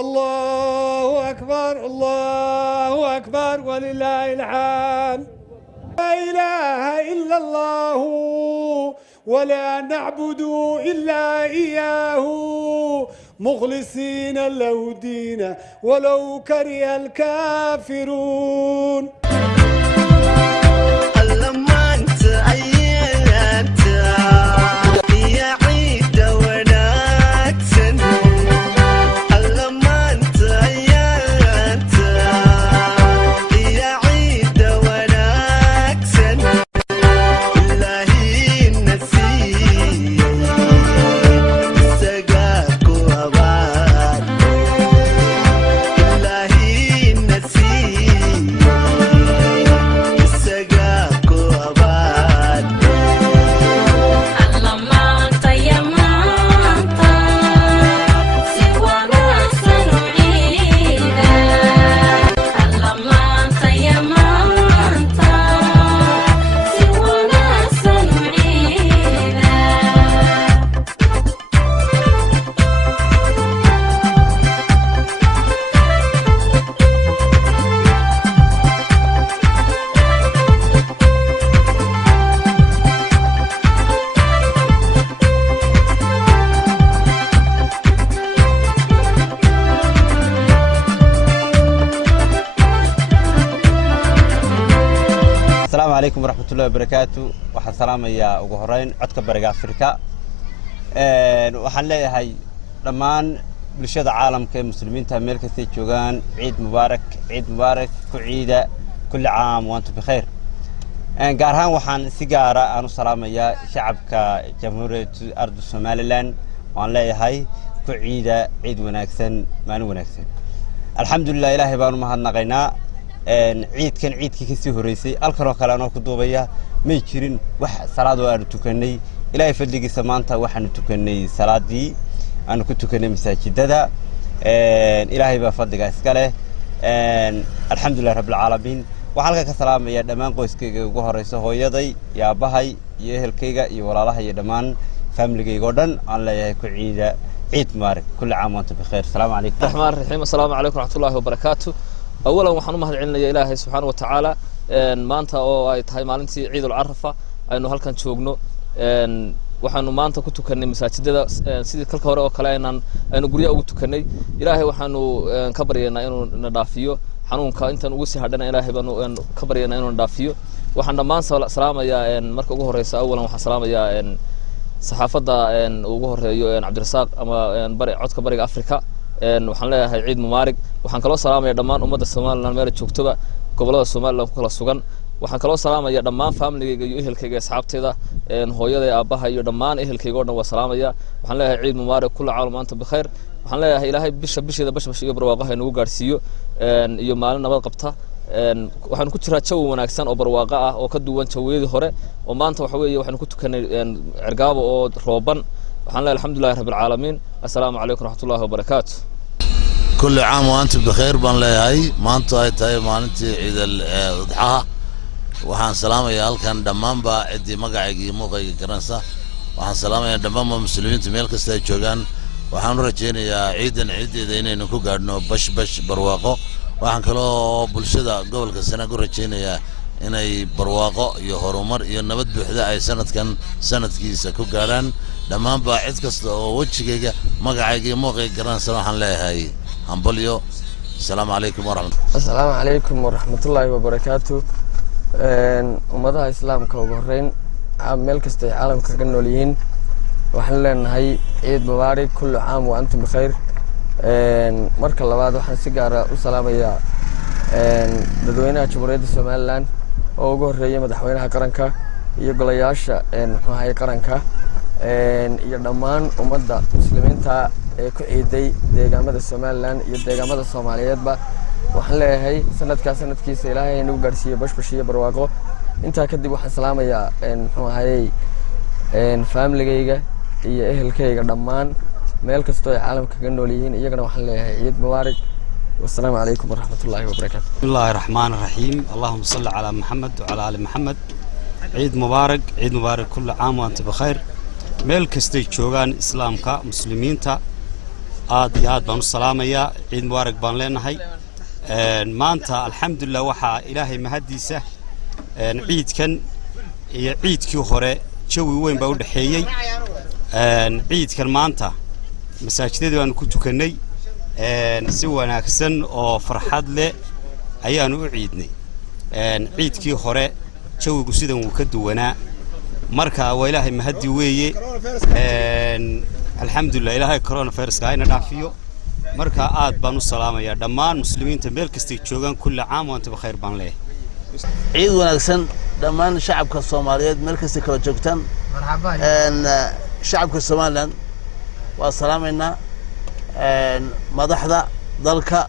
الله أكبر الله أكبر ولله الحمد. لا إله إلا الله ولا نعبد إلا إياه مخلصين له دين ولو كره الكافرون. السلام عليكم ورحمة الله وبركاته. وحن سلام يا وجهرين عدك برجع أفريقيا. وحن لي هاي لمان بلشة عالم كمسلمين تملك تيجوان عيد مبارك كعيدة كل عام وأنتم بخير. قارهان وحن سيجارة أنا سلام يا شعب كجمهورية أرض الصوماليلاند. وحن لي هاي كعيدة عيد ونكسن ما نونكسن. الحمد لله إلهي بانو مهنا غينا. عيد كان عيد كيسي هريسي الكرو كلانو كدوبيا ما يجرين wax salaad oo aan tukanay ilaahay fadligiisa maanta waxaan tukanay salaadii aan ku tukanay masaajidada ilaahay baa fadliga iska leh alxamdulillah rabbil alamin waxaan ka salaamaya dhamaan qoyskayga ugu horeyso hooyaday iyo aabahay iyo ehelkayga iyo walaalahay iyo dhamaan familygayga oo dhan aan leeyahay ku ciida ciid mubaarak kulli caam wa antum bikhair assalamu alaykum rahmaan rahiim assalamu alaykum warahmatullahi wabarakatuh. أولاً وحنو مهد علنا يا إلهي سبحانه وتعالى مانتا أو أي تهاي مالنتي عيد العرفة أنه هل كان شوقنا وحنو مانتا كنتو كني مساجد سيد كل كهراء وكلاينا أنه قرية أو تكني إلهي وحنو كبرينا إنه ندافيو حنو كأنت نوسي هذنا إلهي بنو كبرينا إنه ندافيو وحنا مان سلام يا مركو جوه رئيس أولاً وحسلام يا صحافة وجوه رئيس عبد الرزاق أما بري عد كبري أفريقيا waxaan leeyahay ciid mubaarak waxaan kala salaamayaa dhammaan ummadda Soomaaliland meel joogtaba gobolada Soomaaliland ku kala sugan waxaan kala salaamayaa dhammaan familygayga iyo ehelkayga asxaabteeda hooyaday aabaha iyo dhammaan ehelkayga oo dhan waa salaamaya waxaan leeyahay ciid mubaarak kullu caam maanta bikhair waxaan leeyahay ilaahay bisheeda bash iyo barwaaqo inagu gaarsiiyo iyo maalin nabad qabta waxaan ku jiraa jawi wanaagsan oo barwaaqo ah oo ka duwan jawiyadii hore oo maanta waxa weeye waxaan ku tukanay cirgaabo oo rooban waxaan leeyahay alxamdulillahi rabbil caalamiin assalaamu calaykum waraxmatullaahi wabarakaatuh. كل عام وأنتم بخير بان لهاي ما أنتوا هاي تاي ما أنتي عيد الأضحى وحن سلام يا هالكن دمام با عدي مقعي موقعي كرنسا وحن سلام يا دمام مسلمين تميل كستاي شوغان وحن رجينا يا عيدن عيد ذينا نكو قارنو بش برواقو وحن كلو بلشدا قبل كسنة قو رجينا يا إني برواقو يا هرومر يا نبت بحدا أي سنة كان سنة كيسة كو قارن دمام با عيد كستا ووجهي مقعي موقعي كرنسا وحن لهاي أمبليو السلام عليكم ورحمة الله. السلام عليكم ورحمة الله وبركاته. ومضى إسلام كوبرين عامل كستي عالم كجنوليين وحنا هاي عيد مبارك كل عام وأنتم بخير. مركز الله بعد وحنا سجارة وسلام يا بدوينا جمهورية الصوماليلاند وجهرية مدحوينها كرنكا يقول ياش هاي كرنكا يدمان ومضى مسلمين تا كعيدي deegaamada Soomaaliland iyo deegaamada Soomaaliyeedba waxaan leeyahay sanadkiisa Ilaahay inuu gaarsiiyo bashbashiyo barwaaqo inta kadib waxaan salaamayaa muxuu ahaayay familygayga iyo ehelkayga dhammaan meel kasto ay caalamka ka nool yihiin iyagana waxaan leeyahay ciid mubaarak والسلام عليكم ورحمة الله وبركاته. بسم الله الرحمن الرحيم اللهم صل على محمد وعلى آل محمد عيد مبارك كل عام وأنت بخير ميل كستي جوغان إسلامك مسلمين تا aad iyo aad baan u salaamayaa ciid mubaarak baan leenahay maanta alxamdulillah waxaa ilaahay mahadiisa ciidkan iyo ciidkii hore jawi weyn baa u dhaxeeyay ciidkan maanta masaajidada baanu ku tukanay si wanaagsan oo farxad leh ayaanu u ciidnay ciidkii hore jawigu sidan wuu ka duwanaa marka waa ilaahay mahadi weeye alxamdulillah ilaahay coronaviruska hayna dhaafiyo marka aad baan u salaamayaa dhammaan muslimiinta meel kastay joogaan kulli caam wa antum bikhayr baan leeyahay ciid wanaagsan dhammaan shacabka Soomaaliyeed meel kasta kala joogtaan shacabka Soomaaliland waa salaamayna madaxda dalka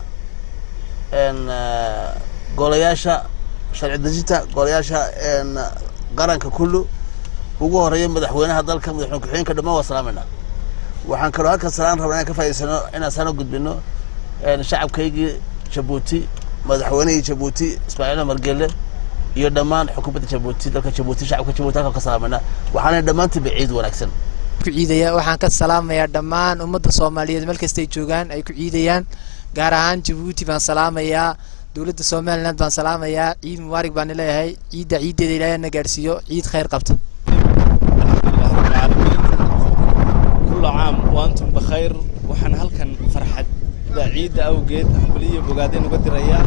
golayaasha sharci dejinta golayaasha qaranka kullu ugu horeeyay madaxweynaha dalka madaxweyne ku-xigeenka dhammaan waa salaamayna waxaan kaloo halka salaan rabnaa inaan ka faa'iideysano inaan sano gudbino shacabkaygii Djibouti madaxweynihii Djibouti Ismaaciil Omar Geelle iyo dhammaan xukuumadda Djibouti dalka Djibouti shacabka Djibouti halka ka salaamayna waxaana dhammaantiin ciid wanaagsan ku ciidaya waxaan ka salaamayaa dhammaan ummadda Soomaaliyeed meel kasta ay joogaan ay ku ciidayaan gaar ahaan Djibouti baan salaamayaa dawladda Soomaaliland baan salaamayaa ciid mubaarak baan leeyahay ciideeda Ilaahay na gaarsiiyo ciid khayr qabta كل عام وأنتم بخير وحنا هلكن فرحة عيد أو جد حملية بقادين وقدرية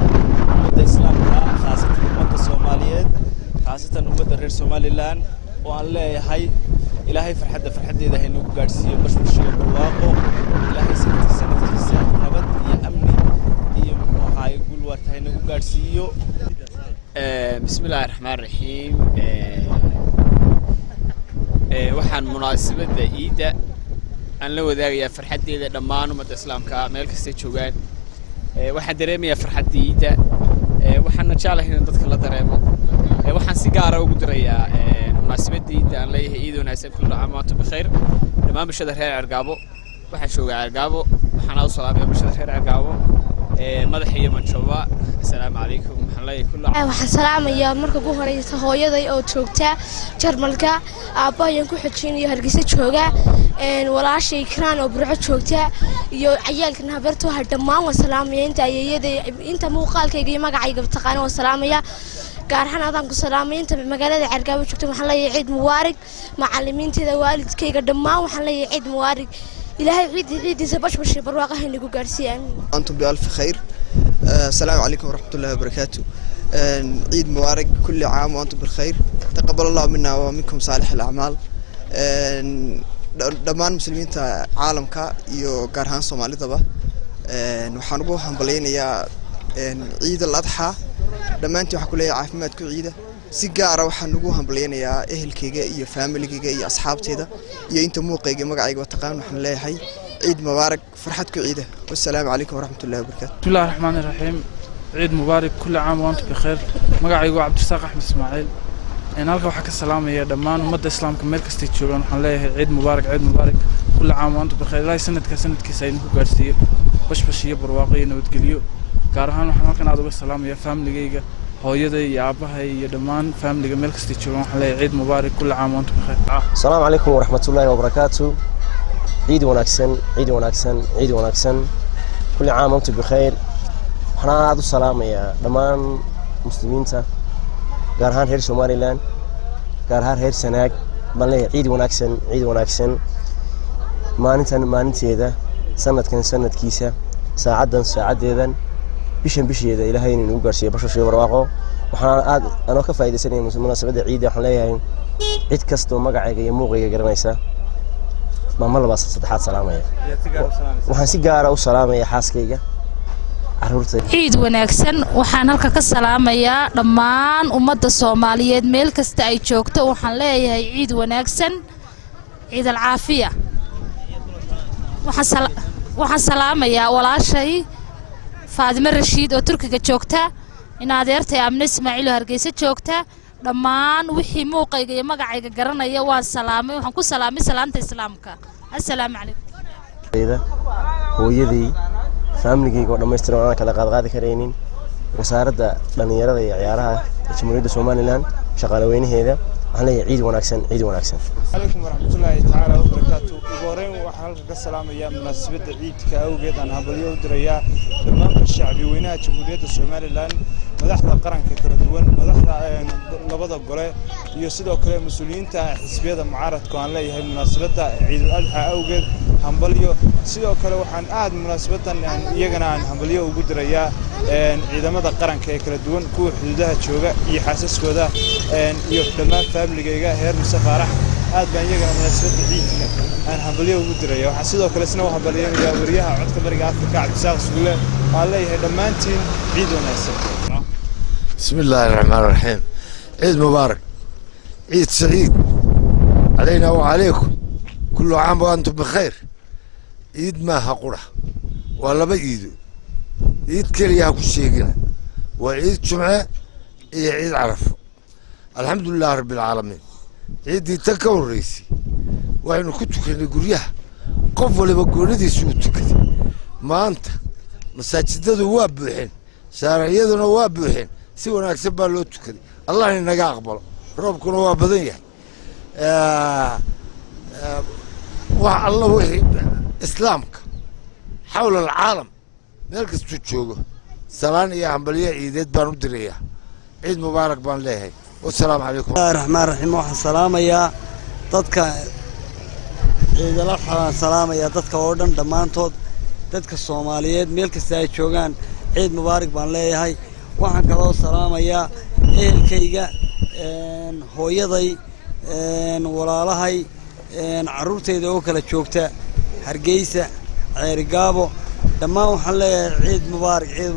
مدة إسلام خاصة مدة الصوماليات خاصة مدة غير صومالي لان وأن لا هاي إلهي فرحة إذا هي نوق قارسية مش شيء بالواقع إلهي سنة كيسة نبض يا أمني هاي يقول وقت هي نوق قارسية بسم الله الرحمن الرحيم waxaan munaasabada ciida aan la wadaagayaa farxadeeda dhammaan ummadda islaamka meel kasta joogaan waxaan dareemayaa farxadeeda waxaan jeclahay in dadka la dareemo waxaan si gaar ah ugu dirayaa munaasabadeyda aan leeyahay ciid wanaagsan kullu caam wa antum bikhayr dhammaan bulshada reer Cergaabo waxaan joogaa Cergaabo waxaan u salaamayaa bulshada reer Cergaabo madaxiyo manjooba assalaamu calaykum waxaan leeyahay kullu caam waxaan salaamayaa marka ugu horeysa hooyaday oo joogta Jarmalka aabahay ku xijinayo Hargeysa jooga walaashay Kraan oo Burco joogta iyo ciyaalkan habarto ha dhammaan waa salaamaya inta ayeeyaday inta muuqaalkayga iyo magacayga taqaan waa salaamaya gaar ahaan adaan ku salaamay inta magaalada Cergaabo joogta waxaan leeyahay ciid mubaarak macallimiinteeda waalidkayga dhammaan waxaan leeyahay ciid mubaarak إلهي عيد سبش برواقه إنه قارسي أنتم بألف خير السلام عليكم ورحمة الله وبركاته عيد مبارك كل عام وأنتم بالخير تقبل الله منا ومنكم صالح الأعمال دمان مسلمين عالم كا يو قارهان صومالي طبعا وحنقول حنبلين يا عيد الأضحى دمانتي وحكولي عافمات كل عيدة سيجارة وحنقول حنبلينيا أهل كيجا يا فاميلي كيجا يا أصحاب تيدا يا أنت موقعي مقعي وتقان وحنلاقي حي عيد مبارك فرحتكم عيدة والسلام عليكم ورحمة الله وبركاته. بسم الله الرحمن الرحيم عيد مبارك كل عام وأنتم بخير مقعي عبد الرزاق أحمد إسماعيل أنا ألقى وحكي السلام يا دمان ومدة الإسلام كمل كستيتشون وحنلاقي عيد مبارك كل عام وأنتم بخير لا سنة كسنة كيسين كوكارسية بش برواقي نودقليو كارهان وحنا كنا عدو السلام يا فاملي جيجا hooyaday iyo aabahay iyo dhammaan family-ga meel kasta joogan waxa leeyahay ciid mubaarak kullu caam wa antum bikhair. Assalaamu alaykum wa rahmatullahi wa barakatuh. Ciid wanaagsan, ciid wanaagsan, ciid wanaagsan. Kullu caam wa antum bikhair. Waxaan aad u salaamayaa dhammaan muslimiinta gaar ahaan reer Somaliland, gaar ahaan reer Sanaag. Baan leeyahay ciid wanaagsan, ciid wanaagsan. Maalinteeda, sanadkan sanadkiisa, saacadeedan bisheeda ilaahay inuu gaarsiiyo bashashay barwaaqo waxaan aad anoo ka faa'iideysanay munaasabada ciid waxaan leeyahay cid kasto magacayga iyo muuqayga garanaysa maama laba saddexaad salaamaya waxaan si gaar ah u salaamaya xaaskayga carruurta ciid wanaagsan waxaan halka ka salaamayaa dhammaan ummadda Soomaaliyeed meel kasta ay joogto waxaan leeyahay ciid wanaagsan ciid alcaafiya waxaan salaamayaa walaashay فاطمة رشيد أو تركيا جوكتا إن أديرتي أمن إسماعيل وهرجيسة جوكتا دمان وحي موقع جي مقعي جرنا يوان سلامي وحنكو سلامة إسلامك السلام عليكم. إذا هو يدي فاملي جي قدام يسترون كلا قاد كرينين وصارت لنيرة عيارها تشمريد سومالي لان شغالوين هذا على عيد وناكسن عيد وناكسن. عليكم ورحمة الله تعالى وبركاته. horeyn waxaan halka ka salaamayaa munaasabadda ciidka awgeed aan hambalyo u dirayaa dhammaanba shacbi weynaha jamhuuriyadda somalilan madaxda qaranka kala duwan madaxda labada gole iyo sidoo kale mas'uuliyiinta xisbiyada mucaaradka aan leeyahay munaasabadda ciidul adxa awgeed hambalyo sidoo kale waxaan aad munaasabadan iyagana aan hambalyo ugu dirayaa ciidamada qaranka ee kala duwan kuwa xuduudaha jooga iyo xaasaskooda iyo dhammaan faamiligayga heer Muuse Faarax aad baan iyagana munaasabadda ciidka aan hambalyo ugu dirayaa waxaan sidoo kale isna u hambalyeeyaa wariyaha codka bariga Afrika Cabdisaaq Suule aan leeyahay dhammaantiin ciid wanaagsan بسم الله الرحمن الرحيم عيد مبارك عيد سعيد علينا وعليكم كل عام وأنتم بخير عيد ما هقوله ولا بيدو عيد كليها كل شيء وعيد جمعة عيد عرفة الحمد لله رب العالمين عيد تكون رئيسي وإنه كنت كنا نقوليها قفل بقول ذي سوت كذي ما أنت مساجد دواب بحين شارعية دواب بحين si wanaagsan baa loo tukaday allah inaga aqbalo roobkuna waa badan yahay wax alla wixii islaamka xawla alcaalam meel kastuu joogo salaan iyo hambalyo ciideed baan u dirayaa ciid mubaarak baan leeyahay wasalaamu calaykum bismillahi raxmaan raxiim waxaan salaamayaa dadka ciidal adxa waan salaamayaa dadka oo dhan dhammaantood dadka soomaaliyeed meel kasta ay joogaan ciid mubaarak baan leeyahay waxaan kaloo salaamayaa ehelkayga hooyaday walaalahay carruurtayda oo kala joogta Hargeysa Ceerigaabo dhammaan waxaan leeyahay ciid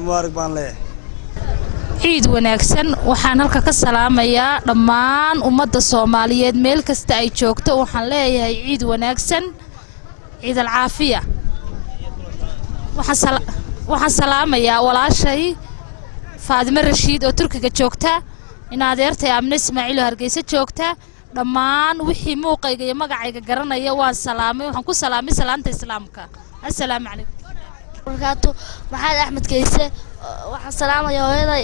mubaarak baan leeyahay ciid wanaagsan waxaan halka ka salaamayaa dhammaan ummadda Soomaaliyeed meel kasta ay joogto waxaan leeyahay ciid wanaagsan ciid alcaafiya waxaan salaamayaa walaashay Faadima Rashiid oo Turkiga joogta in adeertay Amne Ismaaciil oo Hargeysa joogta dhammaan wixii muuqayga iyo magacayga garanaya waan salaamay waxaan ku salaamay salaanta islaamka assalaamu calaykum barakaatu maxamed axmed kayse waxaan salaamayaa hooyaday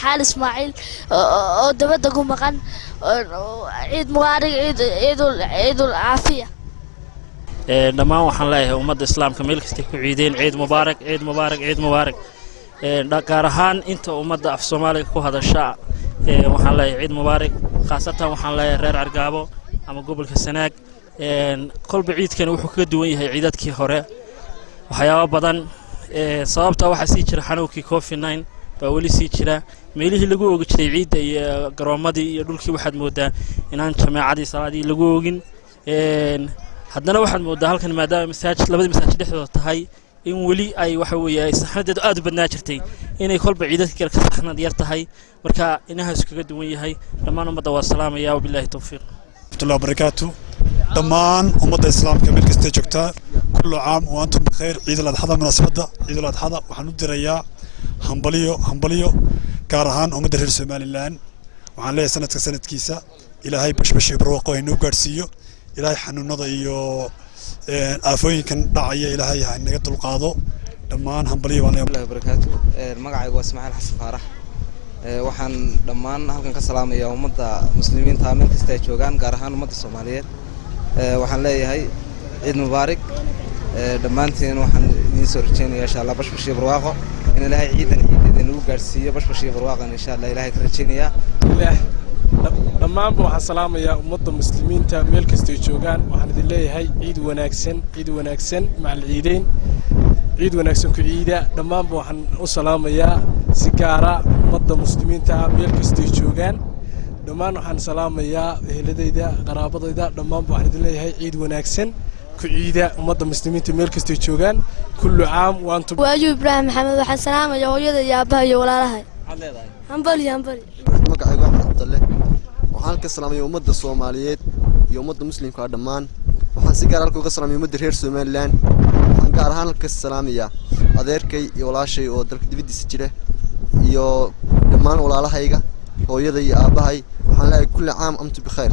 xaal Ismaaciil oo dabada ku maqan ciid mubaarak ciidul caafiya dhammaan waxaan leeyahay ummadda islaamka meel kasta ku ciideen ciid mubaarak gaar ahaan inta ummadda af Soomaaliga ku hadasha waxaan leeyahay ciid mubaarak khaasatan waxaan leeyahay reer Argaabo ama gobolka Sanaag kolba ciidkan wuxuu ka duwan yahay ciidadkii hore waxyaabo badan sababta waxa sii jira xanuunkii COVID-19 baa wali sii jira meelihii lagu oogi jiray ciidda iyo garoomadii iyo dhulkii waxaad moodaa inaan jamaacadii salaadii lagu oogin haddana waxaad moodaa halkan maadaama labadii masaajid dhexdooda tahay in wali ay waxa weeye ay saxnadeedu aad u badnaa jirtay inay kolba ciidadka kale ka saxnad yar tahay marka inahaas kaga duwan yahay dhammaan ummadda waa salaamaya wabillahi tawfiiq warahmatullahi wabarakaatu dhammaan ummadda islaamka meel kasta joogtaa kullu caam wa antum bikhair ciidul adxada munaasabadda ciidul adxada waxaan u dirayaa hambalyo gaar ahaan ummadda reer Somaliland waxaan leeyahay sanadkiisa ilaahay bashbash barwaaqo inuu gaarsiiyo ilaahay xanuunada iyo aafooyinkan dhacaya ilaahay ha inaga dulqaado dhammaan hambalyo waan leeyahay barakaatu magacaygu waa Ismaaciil Xasan Faarax waxaan dhammaan halkan ka salaamayaa ummadda muslimiinta meel kasta ay joogaan gaar ahaan ummadda Soomaaliyeed waxaan leeyahay ciid mubaarak dhammaantiin waxaan idin soo rajeynayaa insha Allah bashbash barwaaqo in ilaahay ciidan inuu gaarsiiyo bashbash barwaaqo insha Allah ilaahay ka rajeynayaa dhammaanba waxaan salaamayaa ummadda muslimiinta meel kasta ay joogaan waxaan idin leeyahay ciid wanaagsan macal ciideyn ciid wanaagsan ku ciida dhammaanba waxaan u salaamayaa si gaara ummadda muslimiinta meel kasta ay joogaan dhammaan waxaan salaamayaa eheladayda qaraabadayda dhammaanba waxaan idin leeyahay ciid wanaagsan ku ciida ummadda muslimiinta meel kasta ay joogaan kullu caam wa antum waajib Ibraahim Maxamed waxaan salaamayaa hooyada iyo aabaha iyo walaalahay hambali magacaygu Axmed Cabdalle waxaan ka salaamayaa ummadda Soomaaliyeed iyo ummadda muslimka dhammaan waxaan si gaar ah uga salaamayaa ummadda reer Somaliland waxaan gaar ahaan ka salaamayaa adeerkay iyo walaashay oo dalka dibadiisa jira iyo dhammaan walaalahayga hooyada iyo aabahay waxaan leeyahay kullu caam antum bikhair